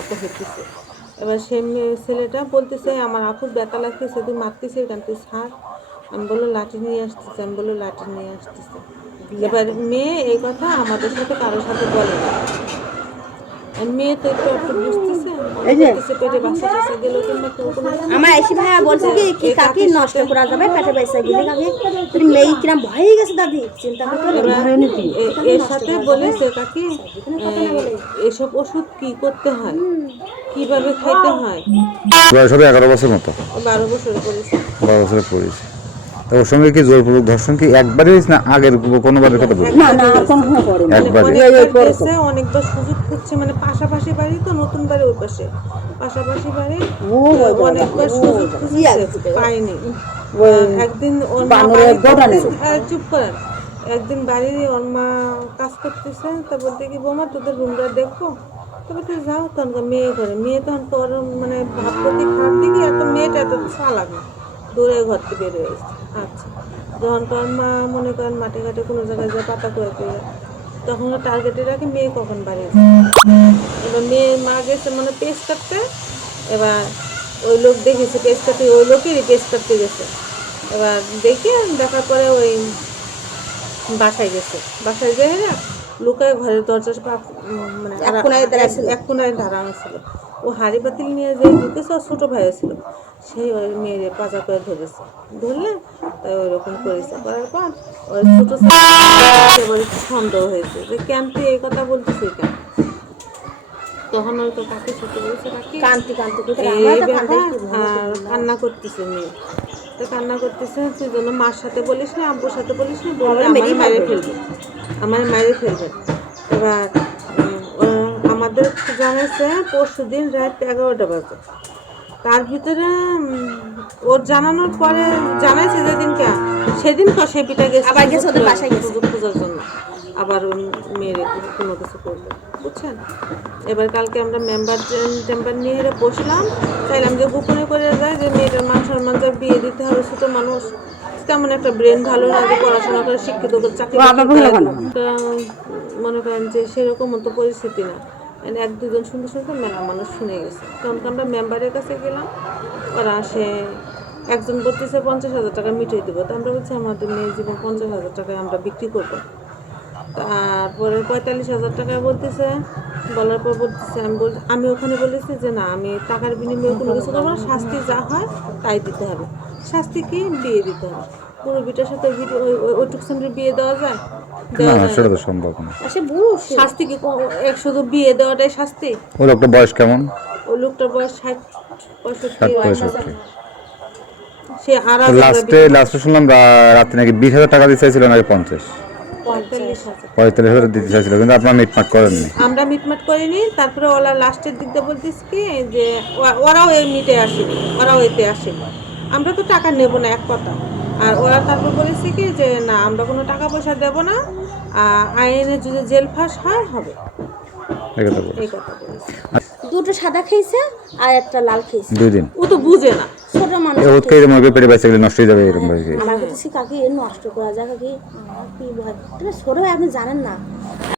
মতো হইতেছে। এবার সে ছেলেটা বলতেছে আমার আপুর ব্যথা লাগতেছে, তুই মারতেছে কেন, তুই ছাড়। আমি বললো লাঠি নিয়ে আসতেছে, আমি বললো লাঠি নিয়ে আসতেছে। এবার মেয়ে এই কথা আমাদের সাথে কারোর সাথে বলে না। মেয়ে তো একটু একটু বুঝতেছে, মনে করতেছে পেটে বাচ্চা টাচ্চা গেল কিংবা কোনো আমার আইসি ভাইয়া বলছে কি কাকি নষ্ট করা যাবে পেটে পয়সা গেলে কাকি তুমি মেয়ে কিরাম ভয় গেছে দাদি চিন্তা করতে এর সাথে বলেছে কাকি এসব ওষুধ কি করতে হয়, কিভাবে খাইতে হয়। বয়স হবে 11 বছর মতো। 12 বছর করেছে। 12 বছরে পড়েছে। তো ওর সঙ্গে কি জোরপূর্বক ধর্ষণ কি একবারই হয়েছে না আগের কোনোবারের কথা বলছি? না না আর কোনো পড়ে না অনেকবার সুযোগ খুঁজছে, মানে পাশাপাশি বাড়ি তো, নতুন বাড়ি ওই পাশে পাশাপাশি বাড়ি, অনেকবার সুযোগ খুঁজছে পাইনি। একদিন ওর মা চুপ করেন, একদিন বাড়ি ওর মা কাজ করতেছে, তা বলতে কি বোমা তোদের রুমটা দেখবো, তবে তুই যাও। তখন মেয়ে ঘরে, মেয়ে তখন তোর মানে ভাবতে খারাপ দিকে এত মেয়েটা এত চালাক না, দূরে ঘর থেকে বের হয়ে এসছে। আচ্ছা, যখন তোর মা মনে করেন মাঠে ঘাটে কোনো জায়গায় যায় পাতা করে তখন টার্গেটে রাখে মেয়ে কখন বাড়ি যায়। এবার মেয়ে মা গেছে মানে পেস্ট কাটতে, এবার ওই লোক দেখেছে পেস্ট কাটতে, ওই লোকেরই পেস্ট কাটতে গেছে। এবার দেখার পরে ওই বাসায় গেছে, বাসায় যেয়ে না লুকায় ঘরের দরজা মানে এক কোনায় দাঁড়ানো ছিল। ও হাঁড়ি পাতিল নিয়ে যে ঢুকেছে, ওর ছোটো ভাই ছিল, সেই ওই মেয়েরে পাজা করে ধরেছে, ধরলে তাই ওই রকম করেছে। করার পর ওই ছোটো সন্দেহ হয়েছে যে কেন তুই এই কথা বলতেছিস কেন। তখন ওই তো কাকে ছোট বলছে কাকি কান্না করতেছে মেয়ে, তো কান্না করতেছে, তুই জন্য মার সাথে বলিস না আব্বুর সাথে বলিস না, বললে আমার মায়েরে ফেলবে, আমার মায়েরে ফেলবে। এবার আমাদের জানাইছে পরশু দিন রাত 11টা বাজে, তার ভিতরে ওর জানানোর পরে জানাইছে যেদিনকে সেদিন সে পিঠা গেছে আবার গেছে ওদের বাসায় গেছে খোঁজার জন্য, আবার মেয়েরে কোনো কিছু করবে, বুঝছেন। এবার কালকে আমরা টেম্বার নিয়ে বসলাম, চাইলাম যে গোপনে করে যায় যে মেয়েটার মান সম্মান যা বিয়ে দিতে হবে, ছোটো মানুষ, তেমন একটা ব্রেন ভালো না যে পড়াশোনা করে শিক্ষিত চাকরি, মনে করেন যে সেরকম মতো পরিস্থিতি না। এক দুজন শুনতে শুনতে মেলা মানুষ শুনে গেছে। তখন আমরা মেম্বারের কাছে গেলাম, ওরা সে একজন বলতেছে 50,000 টাকা মিটিয়ে দেবো, তো আমরা বলছি আমাদের মেয়ের জীবন 50,000 টাকায় আমরা বিক্রি করবো। তারপরে 45,000 টাকা বলতেছে, বলার পর বলতেছে আমি ওখানে বলেছি যে না আমি টাকার বিনিময়ে কোনো কিছু করবো না, শাস্তি যা হয় তাই দিতে হবে। শাস্তি কি, বিয়ে দিতে হবে। পুরো বিটার সাথে ওইটুক সঙ্গে বিয়ে দেওয়া যায়? সেটা তো সম্ভব না। শাস্তি কি শুধু বিয়ে দেওয়াটাই শাস্তি? ওই লোকটা বয়স কেমন? ওই লোকটার বয়স 60-65। সে আর লাস্টে শুনলাম রাতে নাকি 20,000 টাকা দিতে চাইছিল নাকি 45,000 দিতে চাইছিল, কিন্তু আপনারা মিটমাট করেননি। আমরা মিটমাট করিনি। তারপরে ওরা লাস্টের দিক দিয়ে বলতেছে কি যে ওরাও এই মিটে আসেনি, ওরাও এতে আসেনি, আমরা তো টাকা নেব না এক কথা। আর ওরা তারপর বলেছে কি যে না আমরা কোনো টাকা পয়সা দেব না, আইনে যদি জেল ফাঁস হয় হবে, এই কথা বলেছে। দুটো সাদা খেয়েছে আর একটা লাল খেয়েছে 2 দিন। ও তো বুঝে না, ছোট মানুষ পেটে বাচ্চা গেলে নষ্ট হয়ে যাবে এরকম ভাবে। আমার কাছে কাকি নষ্ট করা যায় কাকি, কি ভয়, ছোট ভাই আপনি জানেন না।